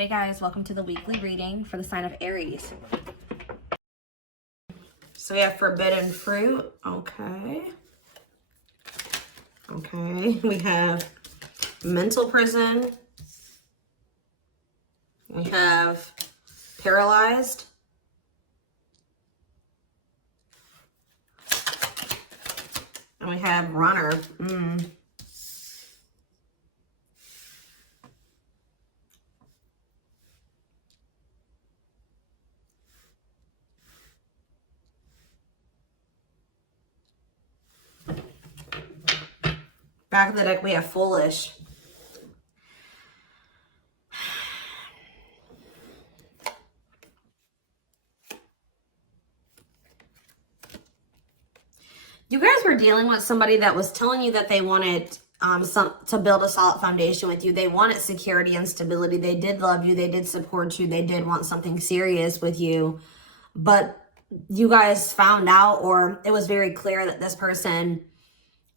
Hey guys, welcome to the weekly reading for the sign of Aries. So we have forbidden fruit. Okay. We have mental prison. We have paralyzed. And we have runner. Back of the deck, we have foolish. You guys were dealing with somebody that was telling you that they wanted to build a solid foundation with you. They wanted security and stability. They did love you. They did support you. They did want something serious with you. But you guys found out, or it was very clear that this person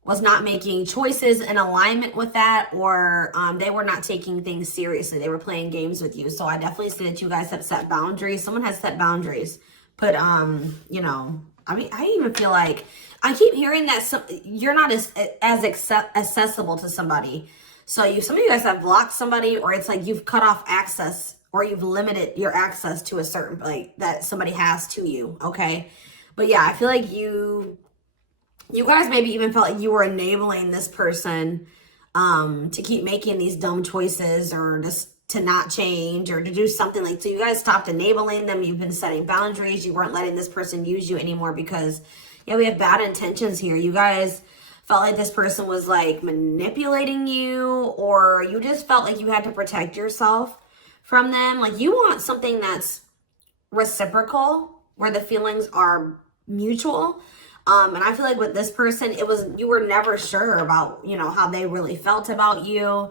was not making choices in alignment with that, or they were not taking things seriously. They were playing games with you. So I definitely see that you guys have set boundaries. Someone has set boundaries. But, you know, I mean, I even feel like I keep hearing that you're not as accessible to somebody. So some of you guys have blocked somebody, or it's like you've cut off access, or you've limited your access to a certain, like, that somebody has to you, okay? But yeah, I feel like you guys maybe even felt like you were enabling this person to keep making these dumb choices, or just to not change, or to do something like, so you guys stopped enabling them. You've been setting boundaries. You weren't letting this person use you anymore because, yeah, we have bad intentions here. You guys felt like this person was like manipulating you, or you just felt like you had to protect yourself from them. Like you want something that's reciprocal, where the feelings are mutual. And I feel like with this person, you were never sure about, you know, how they really felt about you.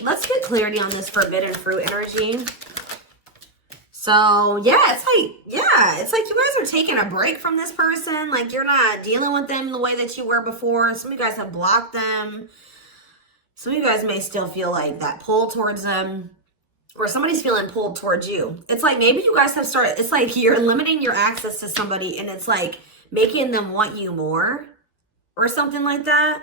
Let's get clarity on this forbidden fruit energy. So yeah, it's like you guys are taking a break from this person. Like you're not dealing with them the way that you were before. Some of you guys have blocked them. Some of you guys may still feel like that pull towards them, or somebody's feeling pulled towards you. It's like maybe you guys have started, it's like you're limiting your access to somebody, and it's like making them want you more or something like that.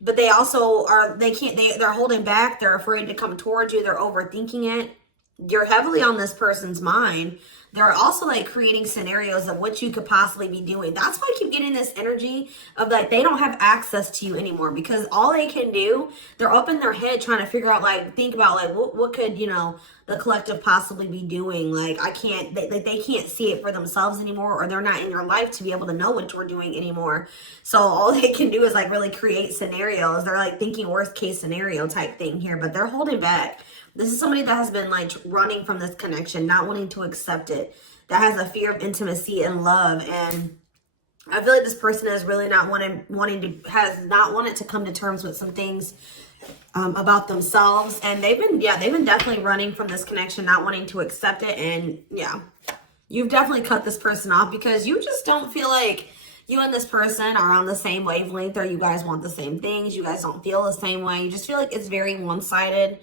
But they also are, they're holding back. They're afraid to come towards you. They're overthinking it. You're heavily on this person's mind. They're also like creating scenarios of what you could possibly be doing. That's why I keep getting this energy of like they don't have access to you anymore, because all they can do, they're up in their head trying to figure out, like, think about like what could, you know, the collective possibly be doing. Like they can't see it for themselves anymore, or they're not in your life to be able to know what you're doing anymore. So all they can do is like really create scenarios. They're like thinking worst case scenario type thing here, but they're holding back. This is somebody that has been like running from this connection, not wanting to accept it, that has a fear of intimacy and love. And I feel like this person is really not has not wanted to come to terms with some things about themselves. And they've been definitely running from this connection, not wanting to accept it. And yeah, you've definitely cut this person off because you just don't feel like you and this person are on the same wavelength, or you guys want the same things. You guys don't feel the same way. You just feel like it's very one-sided.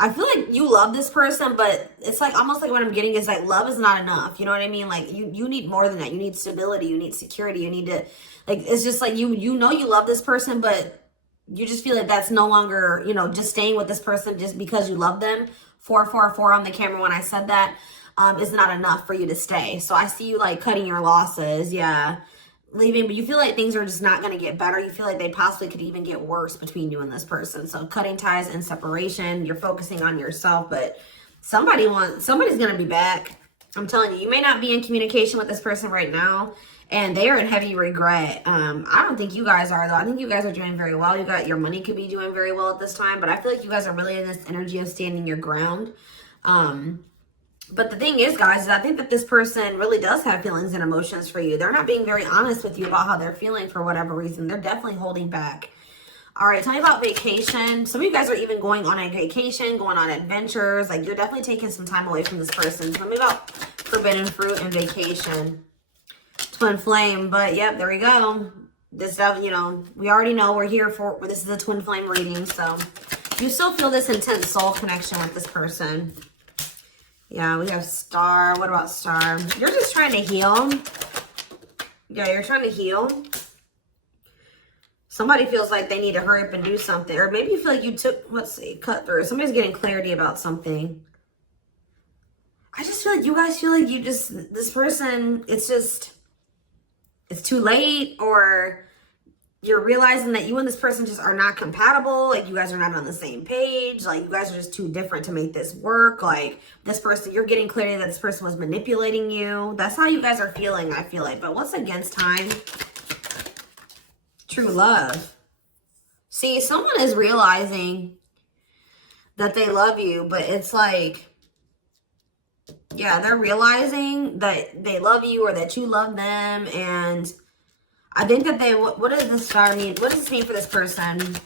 I feel like you love this person, but it's like almost like what I'm getting is like love is not enough. You know what I mean? Like you need more than that. You need stability. You need security. You need to, like, it's just like you know you love this person, but you just feel like that's no longer, you know, just staying with this person just because you love them. 444 on the camera when I said that is not enough for you to stay. So I see you like cutting your losses. Yeah. Leaving, but you feel like things are just not going to get better. You feel like they possibly could even get worse between you and this person. So cutting ties and separation. You're focusing on yourself, but somebody's going to be back. I'm telling you, you may not be in communication with this person right now, and they are in heavy regret. I don't think you guys are, though. I think you guys are doing very well. Your money could be doing very well at this time, but I feel like you guys are really in this energy of standing your ground. But the thing is, guys, is I think that this person really does have feelings and emotions for you. They're not being very honest with you about how they're feeling for whatever reason. They're definitely holding back. All right, tell me about vacation. Some of you guys are even going on a vacation, going on adventures. Like, you're definitely taking some time away from this person. Tell me about forbidden fruit and vacation. Twin flame, but yep, there we go. This, you know, we already know we're here for, this is a twin flame reading, so you still feel this intense soul connection with this person. Yeah, we have Star. What about Star? You're just trying to heal. Yeah, you're trying to heal. Somebody feels like they need to hurry up and do something. Or maybe you feel like you took, let's see, cut through. Somebody's getting clarity about something. I just feel like you guys feel like you just, this person, it's just, it's too late, or you're realizing that you and this person just are not compatible. Like, you guys are not on the same page. Like, you guys are just too different to make this work. Like, this person, you're getting clarity that this person was manipulating you. That's how you guys are feeling, I feel like. But what's against time? True love. See, someone is realizing that they love you, but it's like, yeah, they're realizing that they love you or that you love them. And I think that they, what does this star mean? What does this mean for this person?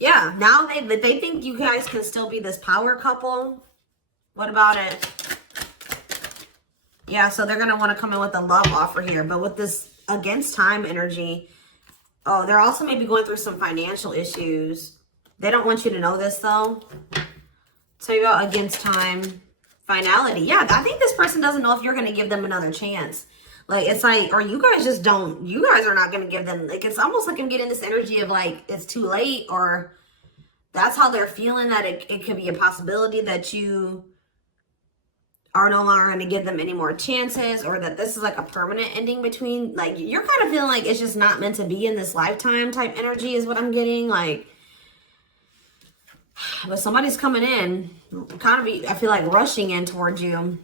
Yeah, now they think you guys can still be this power couple. What about it? Yeah, so they're going to want to come in with a love offer here. But with this against time energy, oh, they're also maybe going through some financial issues. They don't want you to know this, though. Tell you about against time, finality. Yeah, I think this person doesn't know if you're going to give them another chance. Like, it's like, or you guys just don't, you guys are not going to give them, like, it's almost like I'm getting this energy of like, it's too late, or that's how they're feeling, that it could be a possibility that you are no longer going to give them any more chances, or that this is like a permanent ending between, like, you're kind of feeling like it's just not meant to be in this lifetime type energy is what I'm getting. Like, but somebody's coming in, kind of, I feel like rushing in towards you,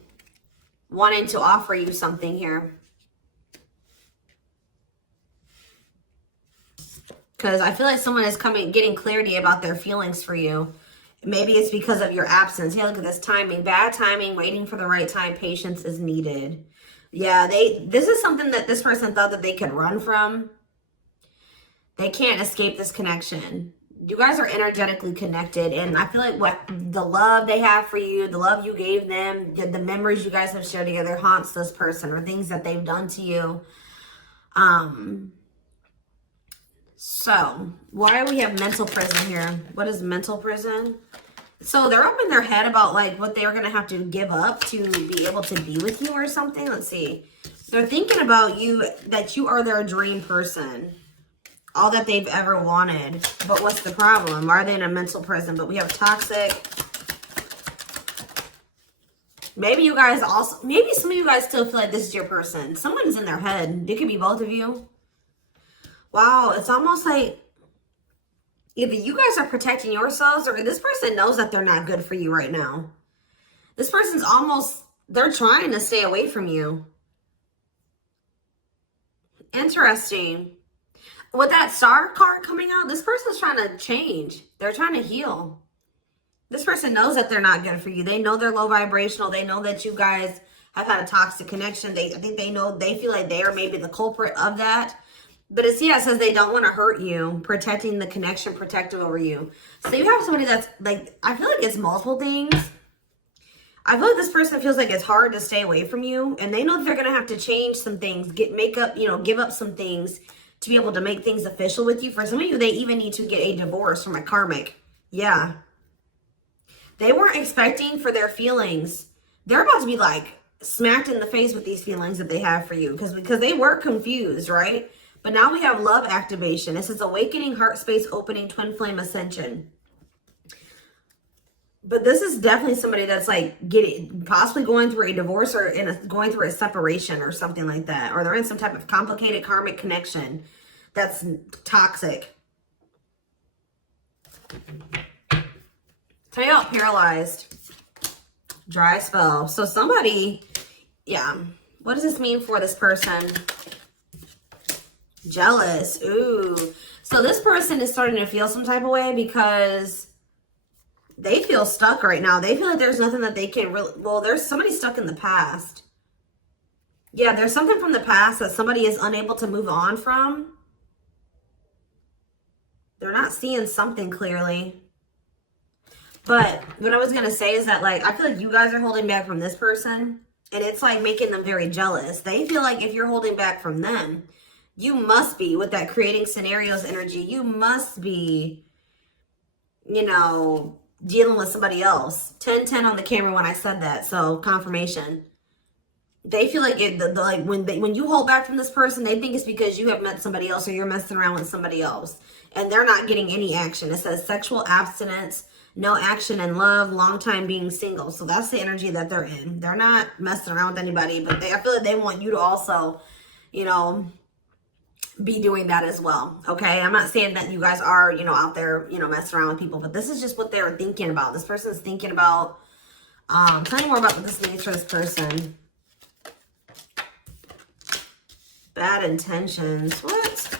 wanting to offer you something here. Because I feel like someone is getting clarity about their feelings for you. Maybe it's because of your absence. Yeah, look at this timing. Bad timing, waiting for the right time. Patience is needed. Yeah, this is something that this person thought that they could run from. They can't escape this connection. You guys are energetically connected. And I feel like what the love they have for you, the love you gave them, the memories you guys have shared together haunts this person, or things that they've done to you. So, why do we have mental prison here? What is mental prison? So, they're up in their head about, like, what they're going to have to give up to be able to be with you or something. Let's see. They're thinking about you, that you are their dream person. All that they've ever wanted. But what's the problem? Why are they in a mental prison? But we have toxic. Maybe you guys also, maybe some of you guys still feel like this is your person. Someone's in their head. It could be both of you. Wow, it's almost like either you guys are protecting yourselves, or this person knows that they're not good for you right now. This person's almost, they're trying to stay away from you. Interesting. With that star card coming out, this person's trying to change. They're trying to heal. This person knows that they're not good for you. They know they're low vibrational. They know that you guys have had a toxic connection. I think they know, they feel like they are maybe the culprit of that. But it's, yeah, it says they don't want to hurt you, protecting the connection, protective over you. So you have somebody that's like, I feel like it's multiple things. I feel like this person feels like it's hard to stay away from you, and they know that they're going to have to change some things, give up some things to be able to make things official with you. For some of you, they even need to get a divorce from a karmic. Yeah. They weren't expecting for their feelings. They're about to be like smacked in the face with these feelings that they have for you, because they were confused, right? But now we have love activation. This is awakening, heart space opening, twin flame ascension. But this is definitely somebody that's like possibly going through a divorce, or going through a separation or something like that. Or they're in some type of complicated karmic connection that's toxic. Tell you about paralyzed. Dry spell. So somebody, yeah. What does this mean for this person? Jealous. Ooh. So this person is starting to feel some type of way because they feel stuck right now. They feel like there's nothing that they can really, well, there's somebody stuck in the past. Yeah, there's something from the past that somebody is unable to move on from. They're not seeing something clearly. But what I was going to say is that, like, I feel like you guys are holding back from this person, and it's like making them very jealous. They feel like if you're holding back from them, You must be, with that creating scenarios energy, you must be, you know, dealing with somebody else. 10-10 on the camera when I said that, so confirmation. They feel like like when you hold back from this person, they think it's because you have met somebody else or you're messing around with somebody else. And they're not getting any action. It says sexual abstinence, no action in love, long time being single. So that's the energy that they're in. They're not messing around with anybody, but I feel like they want you to also, you know, be doing that as well. Okay, I'm not saying that you guys are, you know, out there, you know, messing around with people, but this is just what they're thinking about. This person's thinking about. Tell me more about what this means for this person. Bad intentions. What?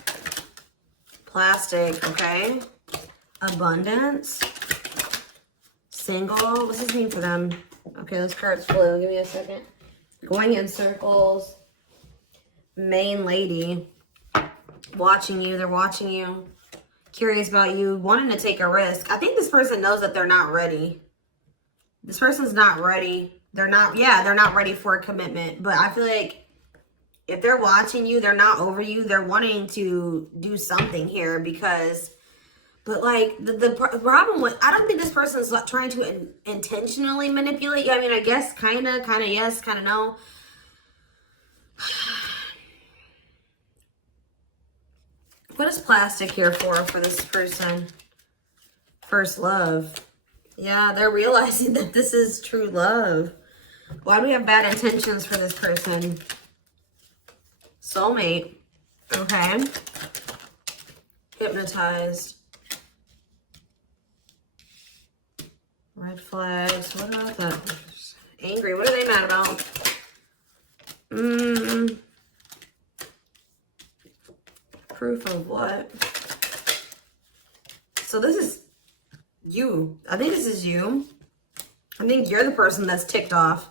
Plastic. Okay. Abundance. Single. What's this mean for them? Okay, those cards flew. Give me a second. Going in circles. Main lady. Watching you. They're watching you. Curious about you. Wanting to take a risk. I think this person knows that they're not ready. This person's not ready. They're not, yeah, they're not ready for a commitment. But I feel like if they're watching you, they're not over you. They're wanting to do something here because, but like the problem with, I don't think this person's trying to intentionally manipulate you. I mean, I guess kind of yes, kind of no. What is plastic here for this person? First love. Yeah, they're realizing that this is true love. Why do we have bad intentions for this person? Soulmate. Okay. Hypnotized. Red flags. What about that? Angry. What are they mad about? Proof of what? So this is you. I think this is you. I think you're the person that's ticked off.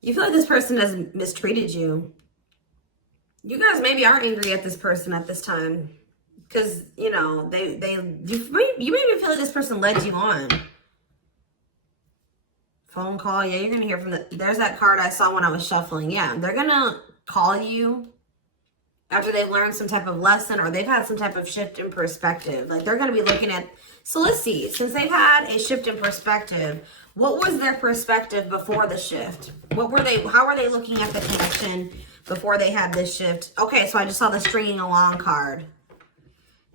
You feel like this person has mistreated you. You guys maybe are angry at this person at this time. Because, you know, you maybe feel like this person led you on. Phone call. Yeah, you're going to hear from there's that card I saw when I was shuffling. Yeah, they're going to call you after they've learned some type of lesson or they've had some type of shift in perspective. Like they're going to be looking at, so let's see, since they've had a shift in perspective, what was their perspective before the shift? How were they looking at the connection before they had this shift? Okay, so I just saw the stringing along card.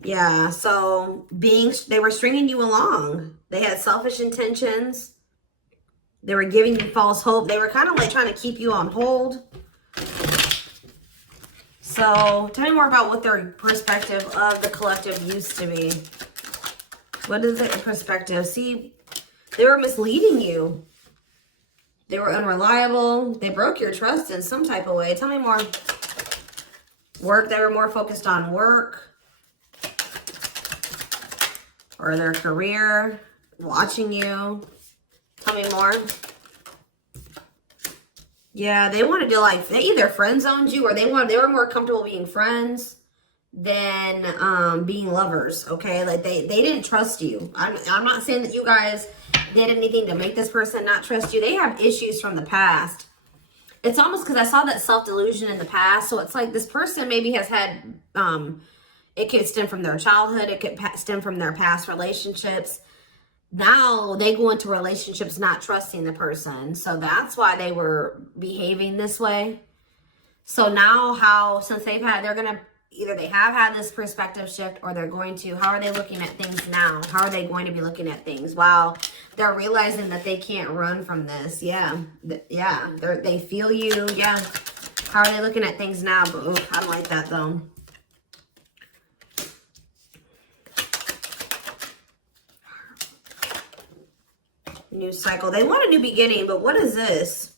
Yeah, so they were stringing you along. They had selfish intentions. They were giving you false hope. They were kind of like trying to keep you on hold. So tell me more about what their perspective of the collective used to be. What is their perspective? See, they were misleading you. They were unreliable. They broke your trust in some type of way. Tell me more. Work. They were more focused on work or their career. Watching you. Tell me more. Yeah, they wanted to like, they either friend zoned you or they were more comfortable being friends than being lovers, okay? Like they didn't trust you. I'm not saying that you guys did anything to make this person not trust you. They have issues from the past. It's almost because I saw that self-delusion in the past. So it's like this person maybe has had, it could stem from their childhood. It could stem from their past relationships. Now they go into relationships not trusting the person. So that's why they were behaving this way. So now since they're going to, either they have had this perspective shift or they're going to, how are they looking at things now? How are they going to be looking at things? Wow. They're realizing that they can't run from this. Yeah. Yeah. They feel you. Yeah. How are they looking at things now? But I don't like that though. New cycle. They want a new beginning, but what is this?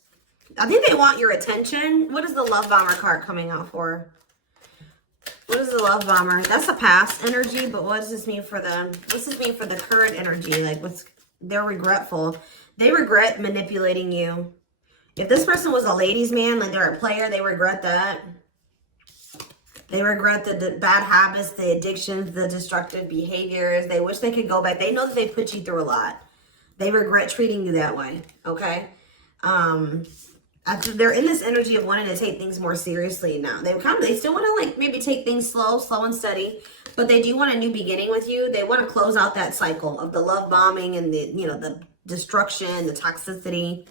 I think they want your attention. What is the love bomber card coming out for? What is the love bomber? That's a past energy, but what does this mean for them? What's this mean for the current energy? Like they're regretful. They regret manipulating you. If this person was a ladies' man, like they're a player, they regret that. They regret the bad habits, the addictions, the destructive behaviors. They wish they could go back. They know that they put you through a lot. They regret treating you that way, okay? I After they're in this energy of wanting to take things more seriously now. They still want to like maybe take things slow and steady, but they do want a new beginning with you. They want to close out that cycle of the love bombing and the, you know, the destruction, the toxicity.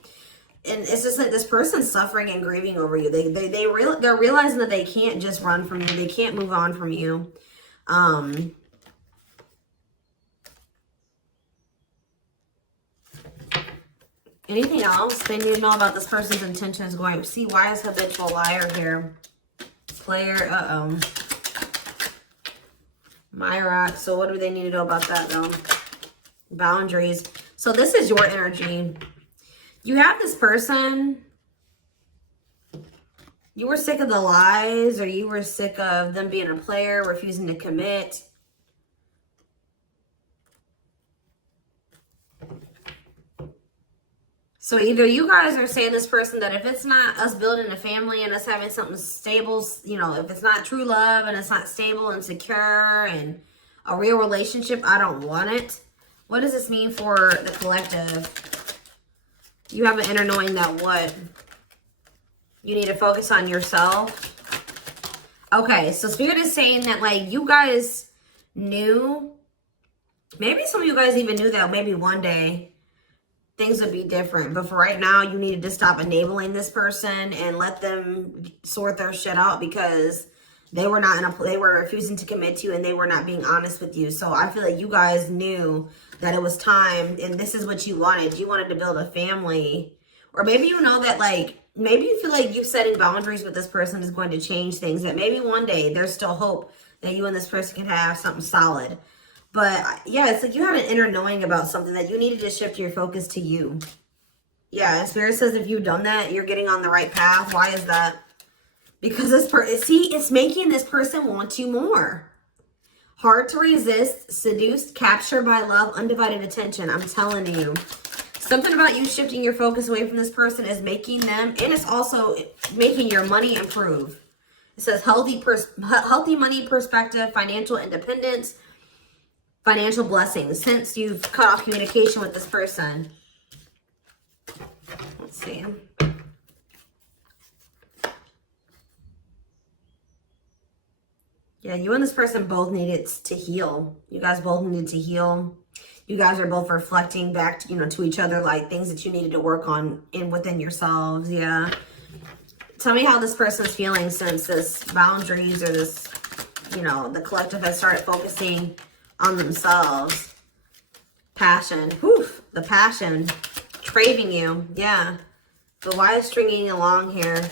And it's just like this person's suffering and grieving over you. They're realizing that they can't just run from you. They can't move on from you. Anything else they need to know about this person's intentions going? See, why is habitual liar here? Player, Myra. So what do they need to know about that though? Boundaries. So this is your energy. You have this person. You were sick of the lies, or you were sick of them being a player, refusing to commit. So either you guys are saying this person that if it's not us building a family and us having something stable, you know, if it's not true love and it's not stable and secure and a real relationship, I don't want it. What does this mean for the collective? You have an inner knowing that what? You need to focus on yourself. Okay, so Spirit is saying that like you guys knew, maybe some of you guys even knew that maybe one day things would be different. But for right now, you needed to stop enabling this person and let them sort their shit out because they were not they were refusing to commit to you and they were not being honest with you. So I feel like you guys knew that it was time and this is what you wanted. You wanted to build a family. Or maybe you know that like, maybe you feel like you setting boundaries with this person is going to change things. That maybe one day there's still hope that you and this person can have something solid. But yeah, it's like you had an inner knowing about something that you needed to shift your focus to you. Yeah, and Spirit says if you've done that, you're getting on the right path. Why is that? Because this person, see, it's making this person want you more. Hard to resist, seduced, captured by love, undivided attention. I'm telling you. Something about you shifting your focus away from this person is making them, and it's also making your money improve. It says healthy money perspective, financial independence, financial blessings since you've cut off communication with this person. Let's see. Yeah, you and this person both needed to heal. You guys both needed to heal. You guys are both reflecting back to, you know, to each other, like things that you needed to work on within yourselves. Yeah. Tell me how this person's feeling since this boundaries or this, you know, the collective has started focusing on themselves. Passion. Whew, the passion. Craving you. Yeah. But why is stringing along here?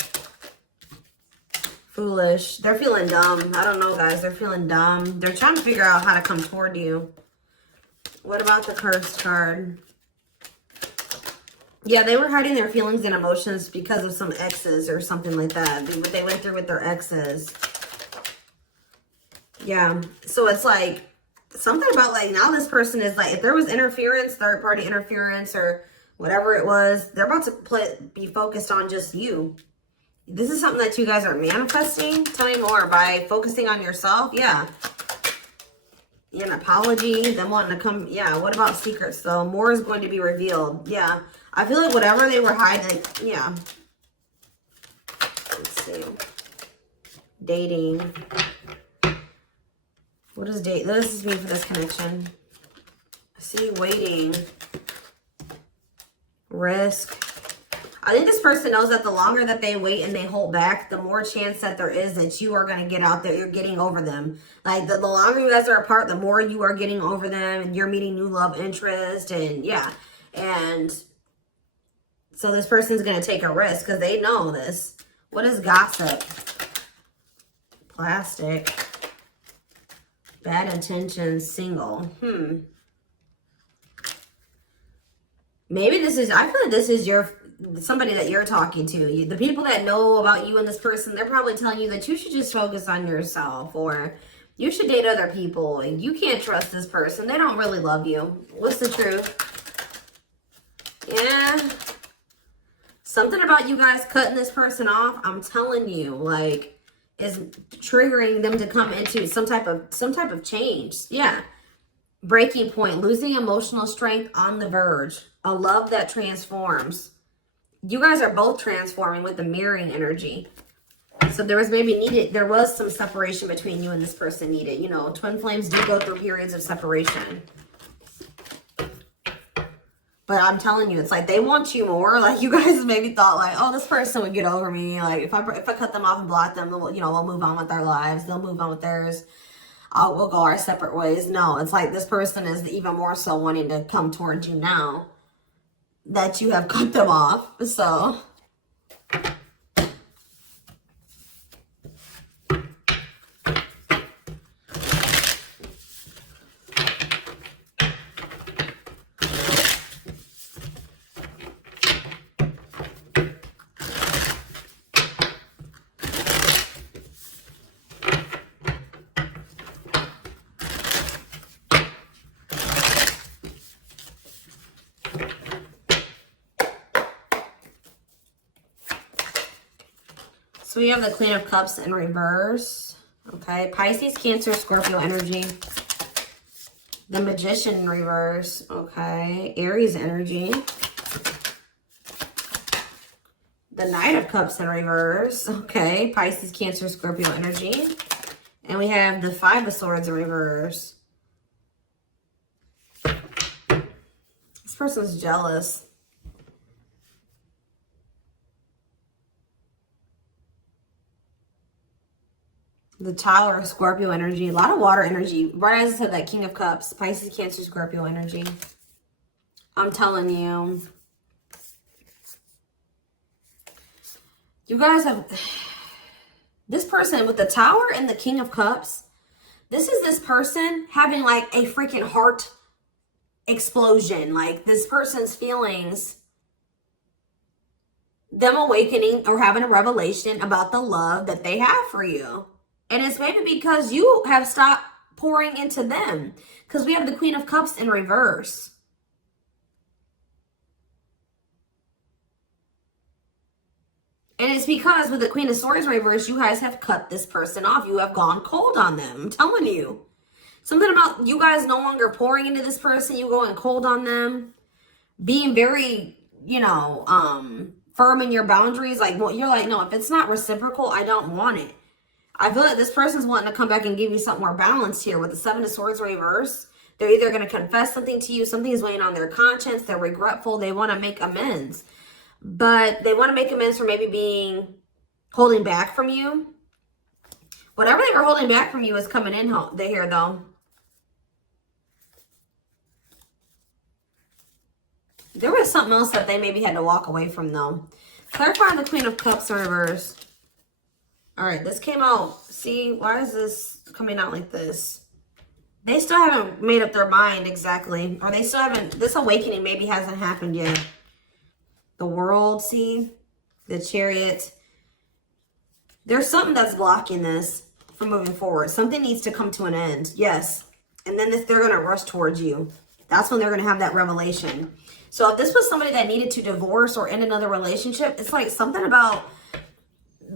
Foolish. They're feeling dumb. I don't know, guys. They're feeling dumb. They're trying to figure out how to come toward you. What about the cursed card? Yeah, they were hiding their feelings and emotions because of some exes or something like that. What they went through with their exes. Yeah. So it's like something about like now this person is like, if there was interference, third party interference or whatever it was, they're about to be focused on just you. This is something that you guys are manifesting. Tell me more. By focusing on yourself. Yeah. An apology, them wanting to come. Yeah, what about secrets though? More is going to be revealed. Yeah, I feel like whatever they were hiding, yeah. Let's see. Dating. What does date? What does this mean for this connection? I see waiting. Risk. I think this person knows that the longer that they wait and they hold back, the more chance that there is that you are going to get out there. You're getting over them. Like the longer you guys are apart, the more you are getting over them and you're meeting new love interest. And yeah. And so this person's going to take a risk because they know this. What is gossip? Plastic. Bad intentions. Single. Maybe this is, I feel like this is somebody that you're talking to. The people that know about you and this person, they're probably telling you that you should just focus on yourself or you should date other people. You can't trust this person. They don't really love you. What's the truth? Yeah. Something about you guys cutting this person off, I'm telling you, like, is triggering them to come into some type of change. Yeah. Breaking point, losing emotional strength on the verge, a love that transforms. You guys are both transforming with the mirroring energy. So there was some separation between you and this person needed. You know, twin flames do go through periods of separation. But I'm telling you, it's like they want you more. Like you guys maybe thought like, oh, this person would get over me. Like if I cut them off and block them, you know, we'll move on with our lives. They'll move on with theirs. We'll go our separate ways. No, it's like this person is even more so wanting to come towards you now that you have cut them off. So So we have the Queen of Cups in reverse. Okay. Pisces, Cancer, Scorpio energy. The Magician in reverse. Okay. Aries energy. The Knight of Cups in reverse. Okay. Pisces, Cancer, Scorpio energy. And we have the Five of Swords in reverse. This person's jealous. The Tower of Scorpio energy. A lot of water energy. Right as I said, that King of Cups. Pisces, Cancer, Scorpio energy. I'm telling you. You guys have... This person with the Tower and the King of Cups. This is this person having like a freaking heart explosion. Like this person's feelings. Them awakening or having a revelation about the love that they have for you. And it's maybe because you have stopped pouring into them. Because we have the Queen of Cups in reverse. And it's because with the Queen of Swords in reverse, you guys have cut this person off. You have gone cold on them. I'm telling you. Something about you guys no longer pouring into this person. You going cold on them. Being very, you know, firm in your boundaries. Like, well, you're like, no, if it's not reciprocal, I don't want it. I feel like this person's wanting to come back and give you something more balanced here with the Seven of Swords reverse. They're either going to confess something to you, something is weighing on their conscience, they're regretful, they want to make amends. But they want to make amends for maybe holding back from you. Whatever they were holding back from you is coming in here though. There was something else that they maybe had to walk away from though. Clarifying the Queen of Cups in reverse. All right, this came out. See, why is this coming out like this? They still haven't made up their mind exactly. Or they still haven't, this awakening maybe hasn't happened yet. The World, see? The Chariot. There's something that's blocking this from moving forward. Something needs to come to an end. Yes. And then they're going to rush towards you. That's when they're going to have that revelation. So if this was somebody that needed to divorce or end another relationship, it's like something about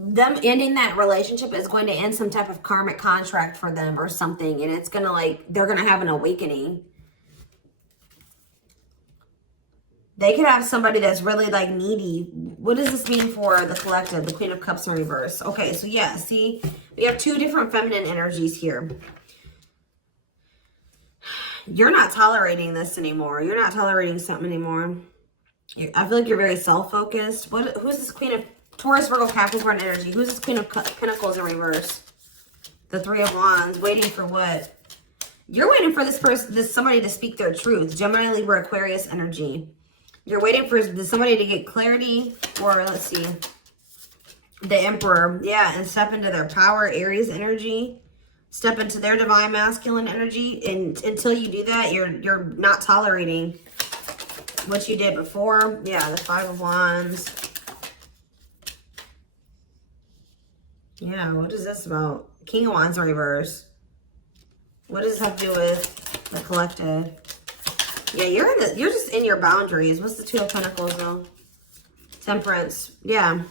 them ending that relationship is going to end some type of karmic contract for them or something. And it's going to like, they're going to have an awakening. They could have somebody that's really like needy. What does this mean for the collective? The Queen of Cups in reverse. Okay, so yeah, see, we have two different feminine energies here. You're not tolerating this anymore. You're not tolerating something anymore. I feel like you're very self-focused. Who's this Queen of Taurus, Virgo, Capricorn energy? Who's this Queen of Pentacles in reverse? The Three of Wands. Waiting for what? You're waiting for somebody to speak their truth. Gemini, Libra, Aquarius energy. You're waiting for somebody to get clarity, or let's see, the Emperor. Yeah, and step into their power, Aries energy. Step into their divine masculine energy. And until you do that, you're not tolerating what you did before. Yeah, the Five of Wands. Yeah, what is this about? King of Wands in reverse. What does this have to do with the collective? Yeah, you're just in your boundaries. What's the Two of Pentacles though? Temperance. Yeah.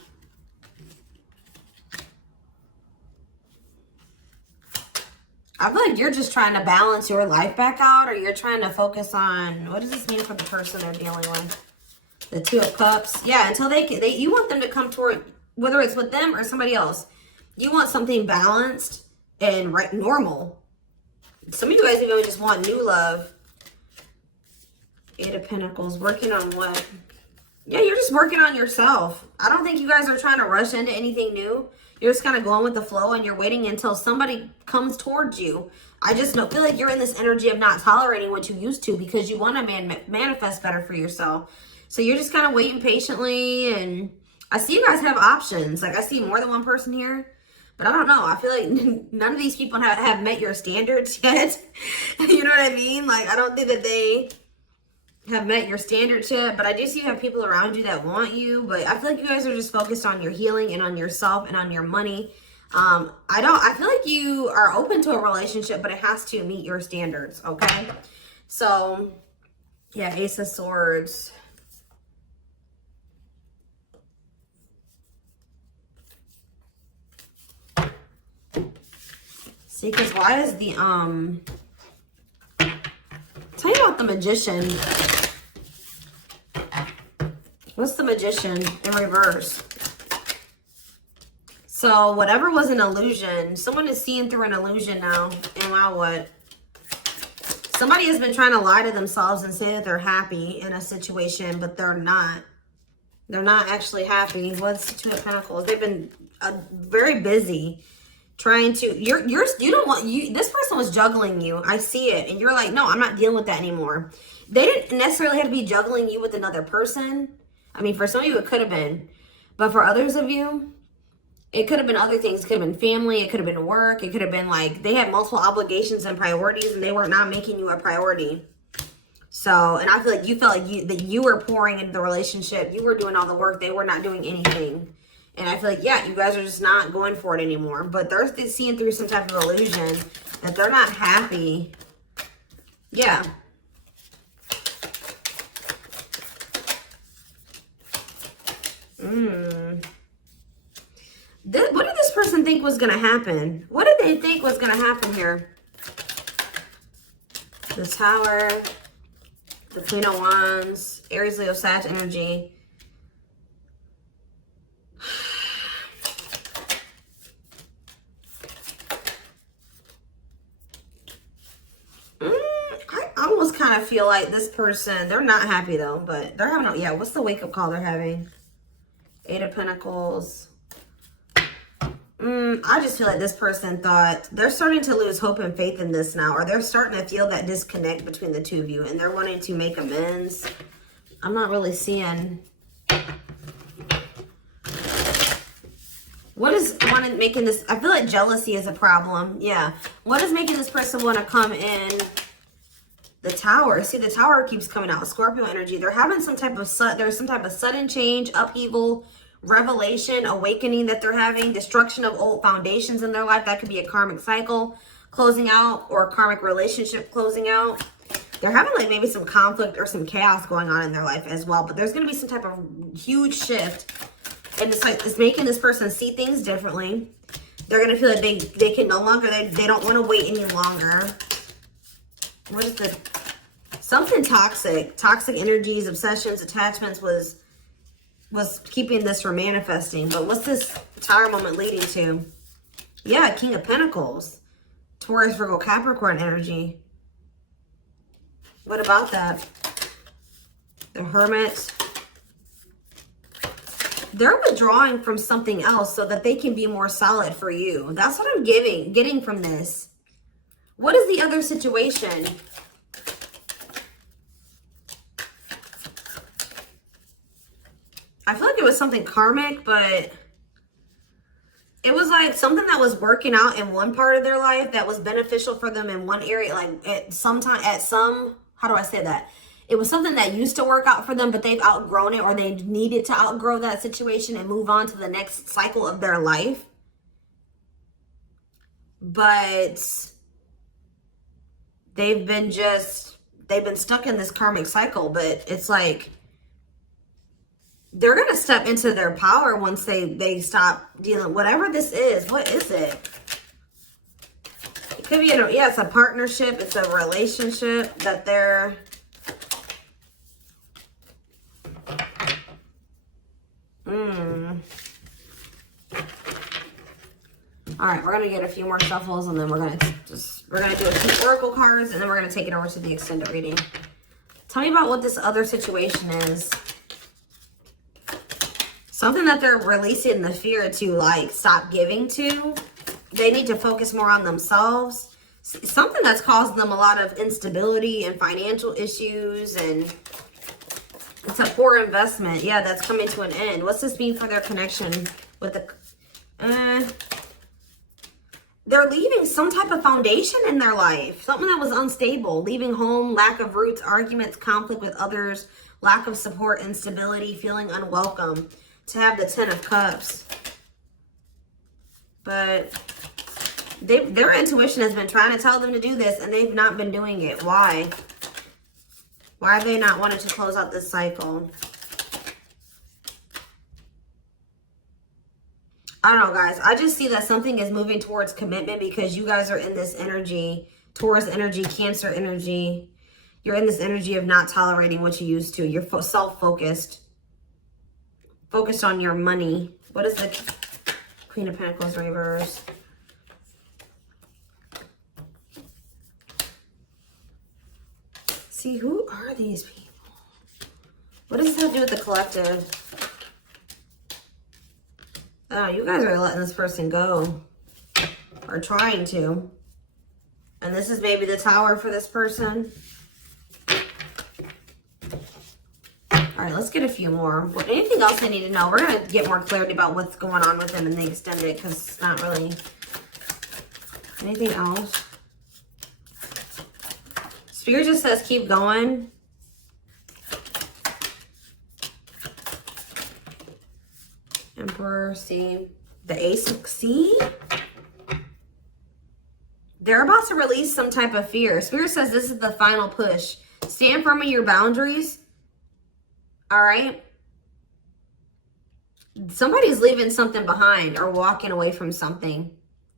I feel like you're just trying to balance your life back out, or you're trying to focus on, what does this mean for the person they're dealing with? The Two of Cups. Yeah, until you want them to come toward, whether it's with them or somebody else. You want something balanced and normal. Some of you guys even just want new love. Eight of Pentacles. Working on what? Yeah, you're just working on yourself. I don't think you guys are trying to rush into anything new. You're just kind of going with the flow and you're waiting until somebody comes towards you. I just feel like you're in this energy of not tolerating what you used to because you want to manifest better for yourself. So you're just kind of waiting patiently. And I see you guys have options. Like I see more than one person here. But I don't know. I feel like none of these people have met your standards yet. You know what I mean? Like I don't think that they have met your standards yet, but I do see you have people around you that want you, but I feel like you guys are just focused on your healing and on yourself and on your money. I feel like you are open to a relationship, but it has to meet your standards, okay? So, yeah, Ace of Swords. See, because why is the, tell me about the Magician. What's the Magician in reverse? So whatever was an illusion, someone is seeing through an illusion now. And now what? Somebody has been trying to lie to themselves and say that they're happy in a situation, but they're not. They're not actually happy. What's the Two of Pentacles? They've been very busy trying to, this person was juggling you. I see it. And you're like, no, I'm not dealing with that anymore. They didn't necessarily have to be juggling you with another person. I mean, for some of you, it could have been. But for others of you, it could have been other things. It could have been family. It could have been work. It could have been like they had multiple obligations and priorities and they were not making you a priority. So, and I feel like you felt like that you were pouring into the relationship. You were doing all the work. They were not doing anything. And I feel like, yeah, you guys are just not going for it anymore. But they're seeing through some type of illusion that they're not happy. Yeah. What did this person think was going to happen? What did they think was going to happen here? The Tower, the Queen of Wands, Aries, Leo, Sag energy. I almost kind of feel like this person, they're not happy though, but they're having, yeah, what's the wake-up call they're having? Eight of Pentacles. I just feel like this person thought they're starting to lose hope and faith in this now, or they're starting to feel that disconnect between the two of you and they're wanting to make amends. I'm not really seeing what is making this. I feel like jealousy is a problem. Yeah. What is making this person want to come in? The Tower. See, the Tower keeps coming out. Scorpio energy. They're having some type of there's some type of sudden change, upheaval, revelation, awakening that they're having, destruction of old foundations in their life. That could be a karmic cycle closing out or a karmic relationship closing out. They're having like maybe some conflict or some chaos going on in their life as well. But there's going to be some type of huge shift. And it's like, it's making this person see things differently. They're going to feel like they can no longer, they don't want to wait any longer. What is the, something toxic energies, obsessions, attachments was keeping this from manifesting. But what's this Tower moment leading to? Yeah, King of Pentacles. Taurus, Virgo, Capricorn energy. What about that? The Hermit. They're withdrawing from something else so that they can be more solid for you. That's what I'm getting from this. What is the other situation? I feel like it was something karmic, but it was like something that was working out in one part of their life that was beneficial for them in one area. Like how do I say that? It was something that used to work out for them, but they've outgrown it, or they needed to outgrow that situation and move on to the next cycle of their life. But they've been stuck in this karmic cycle. But it's like they're going to step into their power once they stop dealing, whatever this is. What is it? It could be, yeah, it's a partnership. It's a relationship that they're, All right, we're gonna get a few more shuffles, and then we're gonna do a few oracle cards, and then we're gonna take it over to the extended reading. Tell me about what this other situation is. Something that they're releasing the fear to, like, stop giving to. They need to focus more on themselves. Something that's causing them a lot of instability and financial issues, and it's a poor investment. Yeah, that's coming to an end. What's this mean for their connection with the... They're leaving some type of foundation in their life. Something that was unstable. Leaving home, lack of roots, arguments, conflict with others, lack of support, instability, feeling unwelcome. To have the 10 of Cups. But their intuition has been trying to tell them to do this, and they've not been doing it. Why? Why have they not wanted to close out this cycle? I don't know, guys. I just see that something is moving towards commitment because you guys are in this energy, Taurus energy, Cancer energy. You're in this energy of not tolerating what you used to. You're self-focused. Focused on your money. What is the Queen of Pentacles reverse? See, who are these people? What does this have to do with the collective? Oh, you guys are letting this person go. Or trying to. And this is maybe the Tower for this person. All right, let's get a few more. Anything else I need to know? We're going to get more clarity about what's going on with them in the extended because it's not really... Anything else? Spirit just says keep going. Emperor, see? The Ace of... See? They're about to release some type of fear. Spirit says this is the final push. Stand firm in your boundaries. All right? Somebody's leaving something behind or walking away from something.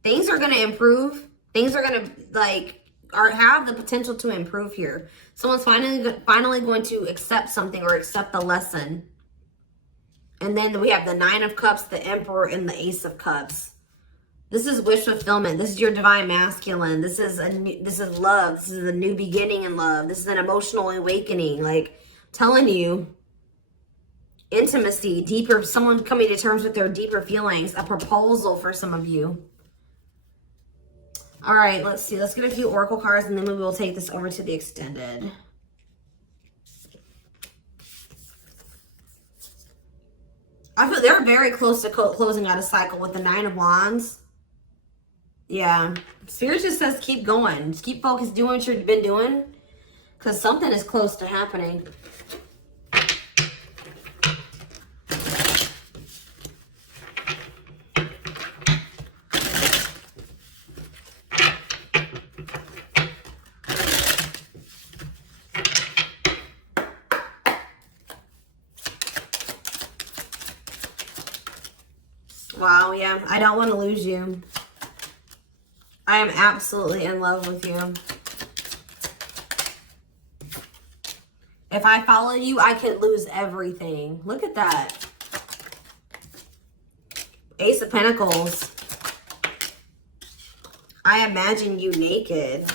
Things are going to improve. Things are going to, like, have the potential to improve here. Someone's finally going to accept something or accept the lesson. And then we have the Nine of Cups, the Emperor, and the Ace of Cups. This is wish fulfillment. This is your divine masculine. This is love. This is a new beginning in love. This is an emotional awakening. Like, telling you, intimacy, deeper, someone coming to terms with their deeper feelings, a proposal for some of you. All right, let's see. Let's get a few oracle cards, and then we will take this over to the extended. I feel they're very close to closing out a cycle with the Nine of Wands. Yeah. Spirit just says keep going. Just keep focused, doing what you've been doing. Because something is close to happening. Wow, yeah. I don't want to lose you. I am absolutely in love with you. If I follow you, I could lose everything. Look at that. Ace of Pentacles. I imagine you naked.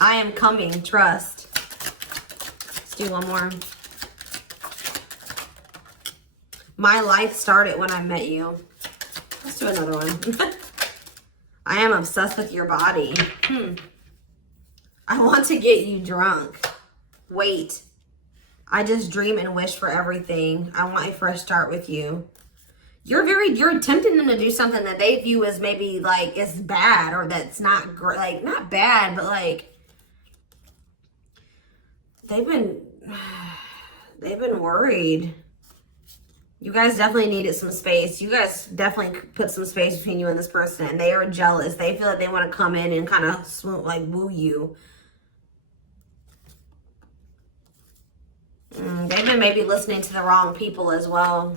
I am coming. Trust. Let's do one more. My life started when I met you. Let's do another one. I am obsessed with your body. I want to get you drunk. Wait. I just dream and wish for everything. I want a fresh start with you. You're tempting them to do something that they view as maybe like it's bad or that's not great. Like, not bad, but like they've been worried. You guys definitely needed some space. You guys definitely put some space between you and this person. And they are jealous. They feel like they want to come in and kind of swoon, like woo you. They've been maybe listening to the wrong people as well.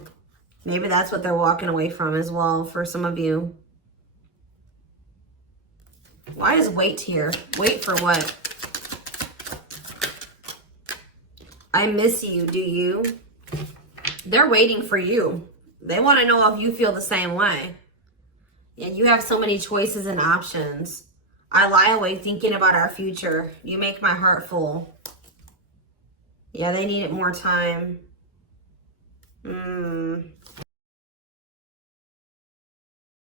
Maybe that's what they're walking away from as well for some of you. Why is wait here? Wait for what? I miss you, do you? They're waiting for you. They want to know if you feel the same way. Yeah, you have so many choices and options. I lie awake thinking about our future. You make my heart full. Yeah, they needed more time.